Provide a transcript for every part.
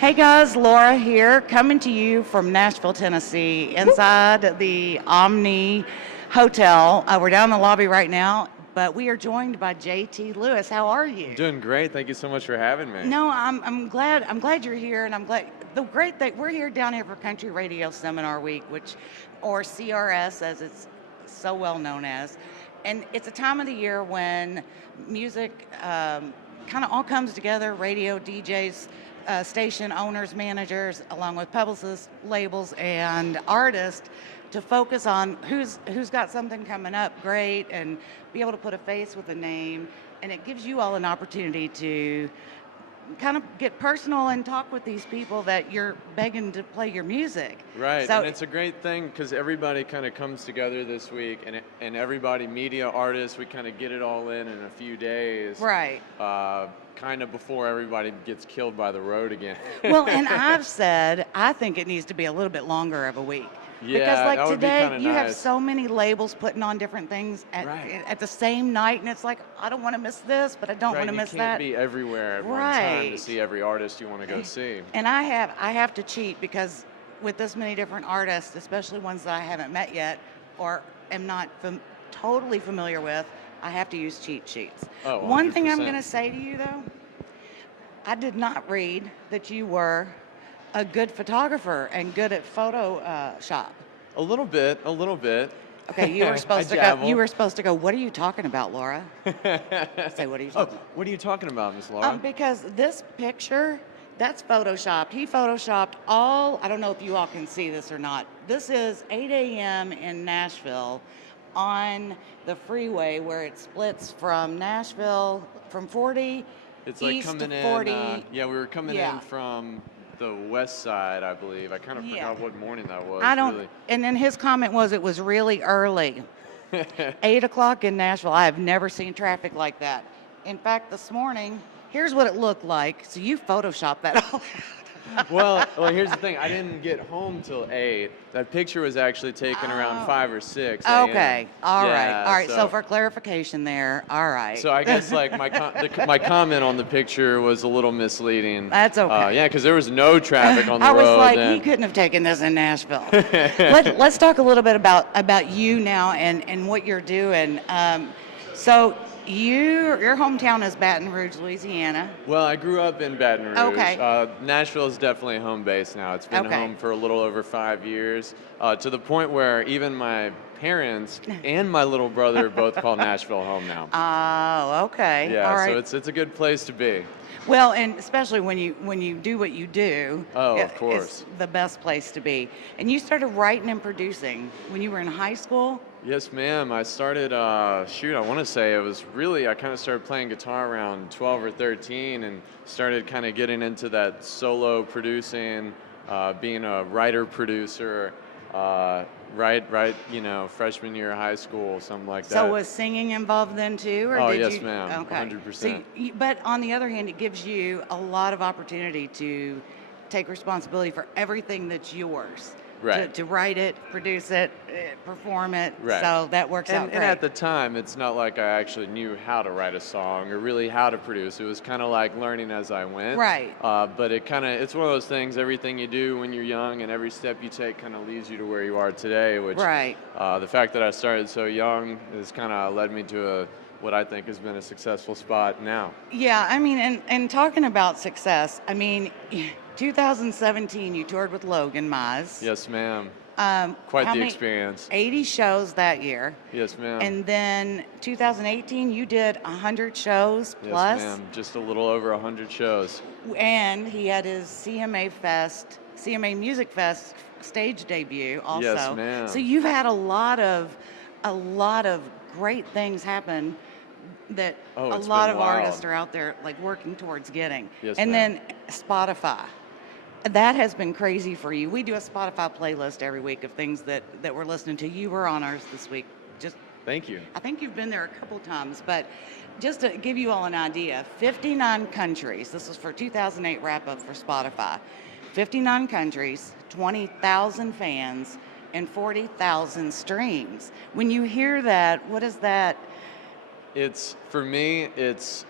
Hey guys, Laura here, coming to you from Nashville, Tennessee, inside the Omni Hotel. We're down in the lobby right now, but we are joined by JT Lewis. How are you? I'm doing great. Thank you so much for having me. No, I'm glad you're here, and I'm glad the great thing we're here down here for Country Radio Seminar Week, or CRS as it's so well known as, and it's a time of the year when music kind of all comes together. Radio DJs. Station owners, managers, along with publicists, labels, and artists, to focus on who's got something coming up great and be able to put a face with a name. And it gives you all an opportunity to kind of get personal and talk with these people that you're begging to play your music. Right, so, and it's a great thing because everybody kind of comes together this week, and everybody, media, artists, we kind of get it all in a few days. Right. Kind of before everybody gets killed by the road again. Well, and I've said I think it needs to be a little bit longer of a week. Yeah, because like that would be today, kinda you have nice. so many labels putting on different things at the same night, and it's like, I don't want to miss this, but I don't want to miss you that. can't be everywhere at one time to see every artist you want to go see. And I have to cheat because with this many different artists, especially ones that I haven't met yet or am not totally familiar with, I have to use cheat sheets. Oh, 100%. One thing I'm going to say to you though, I did not read that you were a good photographer and good at Photoshop. A little bit. Okay, you were supposed to go. dabble. You were supposed to go. What are you talking about, Laura? Say, what are you talking about? What are you talking about, Miss Laura? Because this picture, that's photoshopped. He photoshopped all. I don't know if you all can see this or not. This is 8 a.m. in Nashville, on the freeway where it splits from Nashville from 40. It's like east coming to 40. in. We were coming in from the west side, I believe. I kind of forgot what morning that was. I don't. Really. And then his comment was it was really early. 8 o'clock in Nashville. I have never seen traffic like that. In fact, this morning, here's what it looked like. So you photoshopped that all out. well, here's the thing. I didn't get home till 8. That picture was actually taken around 5 or 6. Okay. All right. So, So for clarification there, all right. So I guess like my comment on the picture was a little misleading. That's okay. Because there was no traffic on the road. I was like, and he couldn't have taken this in Nashville. Let's talk a little bit about you now and what you're doing. So your hometown is Baton Rouge, Louisiana. Well, I grew up in Baton Rouge. Okay. Nashville is definitely home base now. It's been home for a little over 5 years, to the point where even my parents and my little brother both call Nashville home now. Oh, okay. Yeah, all right. so it's a good place to be. Well, and especially when you do what you do. Oh, of course. It's the best place to be. And you started writing and producing when you were in high school? Yes, ma'am. I started, I want to say I kind of started playing guitar around 12 or 13 and started kind of getting into that solo producing, being a writer-producer, freshman year of high school, something like that. So was singing involved then too? Or yes, you? ma'am. Okay. 100%. So but on the other hand, it gives you a lot of opportunity to take responsibility for everything that's yours. Right. To write it, produce it, perform it. Right. So that works out great. And at the time, it's not like I actually knew how to write a song or really how to produce. It was kind of like learning as I went. Right. But it's one of those things, everything you do when you're young and every step you take kind of leads you to where you are today, which the fact that I started so young has kind of led me to what I think has been a successful spot now. Yeah, I mean, and talking about success, I mean, 2017, you toured with Logan Mize. Yes, ma'am. Quite the experience. 80 shows that year. Yes, ma'am. And then 2018, you did 100 shows plus. Yes, ma'am. Just a little over 100 shows. And he had his CMA Music Fest stage debut also. Yes, ma'am. So you've had a lot of great things happen that a lot of artists are out there like working towards getting. Yes, and ma'am. then Spotify. That has been crazy for you. We do a Spotify playlist every week of things that we're listening to. You were on ours this week. Thank you. I think you've been there a couple times, but just to give you all an idea, 59 countries. This was for 2008 wrap-up for Spotify. 59 countries, 20,000 fans, and 40,000 streams. When you hear that, what is that? For me, it's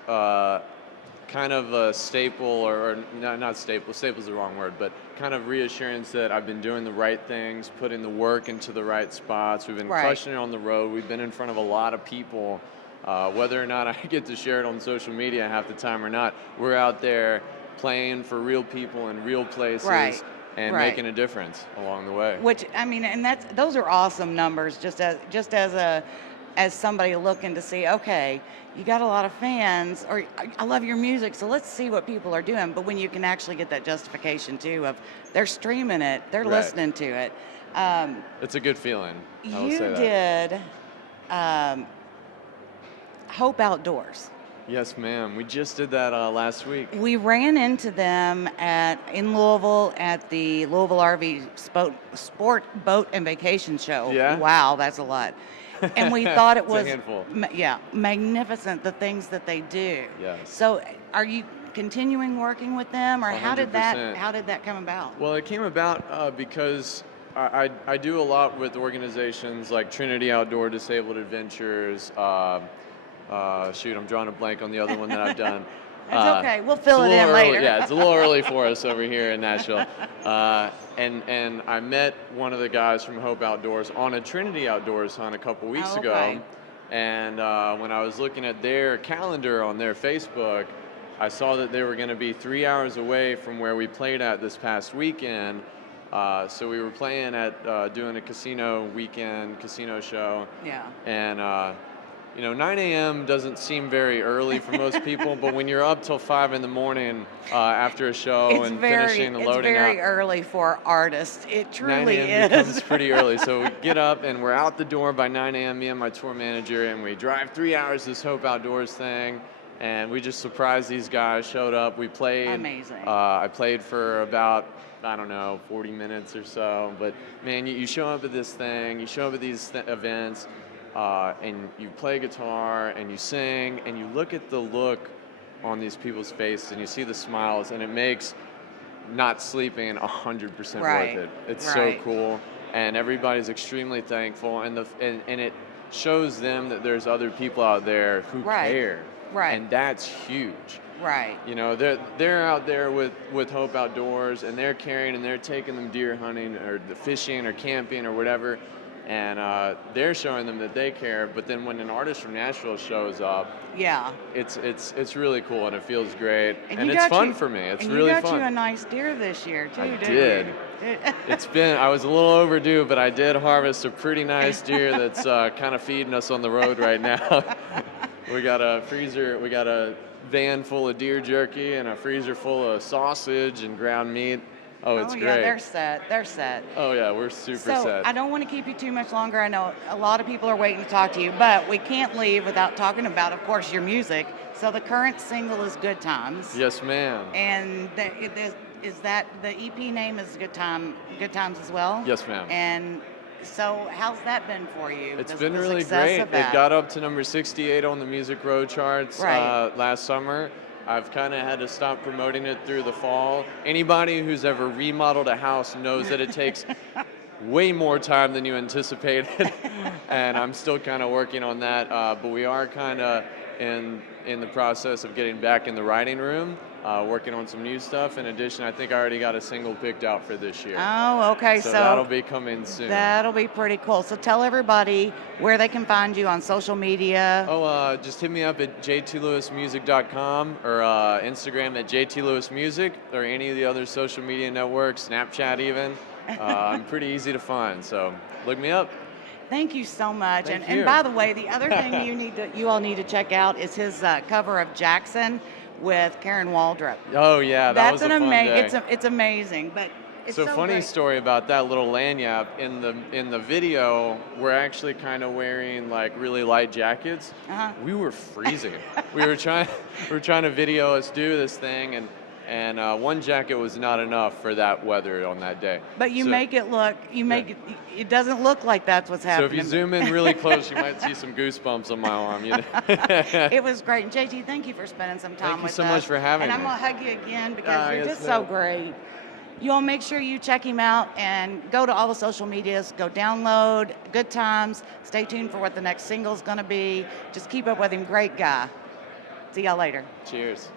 kind of a staple, or not staple, staple's the wrong word, but kind of reassurance that I've been doing the right things, putting the work into the right spots. We've been crushing it on the road. We've been in front of a lot of people. Whether or not I get to share it on social media half the time or not, we're out there playing for real people in real places and making a difference along the way. Which, I mean, and those are awesome numbers, just as somebody looking to see, okay, you got a lot of fans, or I love your music, so let's see what people are doing. But when you can actually get that justification too of they're streaming it, they're listening to it. It's a good feeling. You did Hope Outdoors. Yes, ma'am. We just did that last week. We ran into them in Louisville at the Louisville RV Sport Boat and Vacation Show. Yeah. Wow, that's a lot. And we thought it was a handful. Magnificent, the things that they do. Yes. So are you continuing working with them, or 100%. how did that come about? Well, it came about because I do a lot with organizations like Trinity Outdoor Disabled Adventures. Shoot, I'm drawing a blank on the other one that I've done. That's okay. We'll fill it in later. Yeah, it's a little early for us over here in Nashville. And I met one of the guys from Hope Outdoors on a Trinity Outdoors hunt a couple weeks ago. And when I was looking at their calendar on their Facebook, I saw that they were going to be 3 hours away from where we played at this past weekend. So we were playing at doing a casino show. Yeah. And 9 a.m. doesn't seem very early for most people, but when you're up till 5 in the morning after a show finishing the loading it's very up, early for artists. It truly 9 a.m. is. becomes pretty early. So we get up and we're out the door by 9 a.m., me and my tour manager, and we drive 3 hours this Hope Outdoors thing, and we just surprised these guys, showed up, we played. Amazing. I played for about, 40 minutes or so, but man, you show up at this thing, you show up at these events, and you play guitar and you sing and you look at the look on these people's faces and you see the smiles, and it makes not sleeping 100% worth it. It's so cool, and everybody's extremely thankful, and it shows them that there's other people out there who care, and that's huge. Right. They're out there with Hope Outdoors, and they're caring, and they're taking them deer hunting or fishing or camping or whatever. And they're showing them that they care. But then when an artist from Nashville shows up, it's really cool, and it feels great, and it's fun for me. It's really fun. You got you a nice deer this year too, didn't you? I was a little overdue, but I did harvest a pretty nice deer that's kind of feeding us on the road right now. We got a van full of deer jerky and a freezer full of sausage and ground meat. Oh, it's great. Yeah, they're set. Oh, yeah, we're super set. So I don't want to keep you too much longer. I know a lot of people are waiting to talk to you, but we can't leave without talking about, of course, your music. So the current single is Good Times. Yes, ma'am. And is that the EP name is Good Times as well? Yes, ma'am. And so how's that been for you? It's been really great. It got up to number 68 on the Music Row charts last summer. I've kind of had to stop promoting it through the fall. Anybody who's ever remodeled a house knows that it takes way more time than you anticipated, and I'm still kind of working on that. But we are kind of in the process of getting back in the writing room, working on some new stuff. In addition, I think I already got a single picked out for this year. Oh, okay. So that'll be coming soon. That'll be pretty cool. So tell everybody where they can find you on social media. Oh, just hit me up at jtlewismusic.com or Instagram at jtlewismusic, or any of the other social media networks, Snapchat even. I'm pretty easy to find, so look me up. Thank you so much. Thank you. And by the way, the other thing you all need to check out is his cover of Jackson with Karen Waldrop. Oh yeah, that was a fun day. It's amazing, but it's so funny great. Story about that little lanyard. In the video, we're actually kind of wearing like really light jackets. We were freezing. we were trying to video us do this thing, and one jacket was not enough for that weather on that day. But make it look, it doesn't look like that's what's happening. So if you zoom in really close, you might see some goosebumps on my arm. It was great. And JT, thank you for spending some time with us. Thank you so much for having me. And I'm going to hug you again because you're just so great. You all make sure you check him out and go to all the social medias, go download Good Times. Stay tuned for what the next single's going to be. Just keep up with him. Great guy. See y'all later. Cheers.